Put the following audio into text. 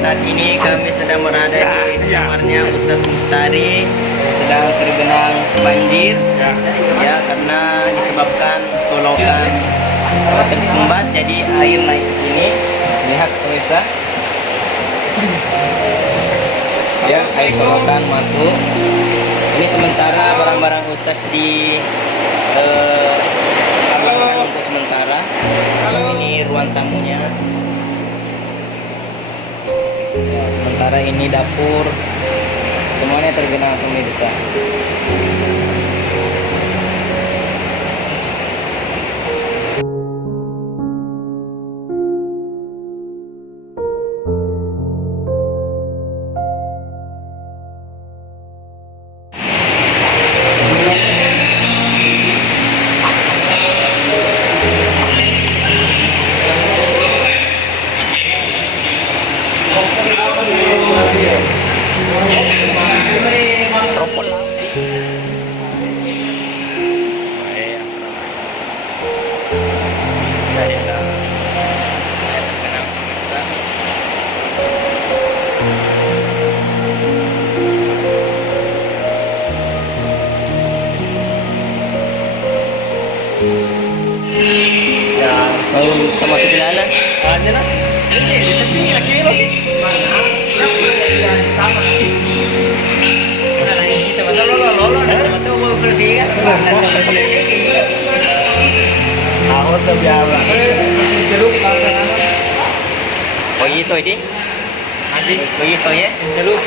Saat ini kami sedang berada di kamarnya Ustaz Mustari, sedang tergenang banjir ya, karena disebabkan solokan tersumbat, jadi air naik ke sini. Lihat pemirsa ya, air solokan masuk. Ini sementara barang-barang Ustaz di amankan untuk sementara. Ini ruang tamunya. Sementara ini dapur, semuanya tergenang pemirsa. Mau sama kilala? Ano na? Hindi, sabihin na kilo. Ako sa biyawa. Jeruk kasa naman. Koyi soy di? Adi, Koyi soy ya? jeruk.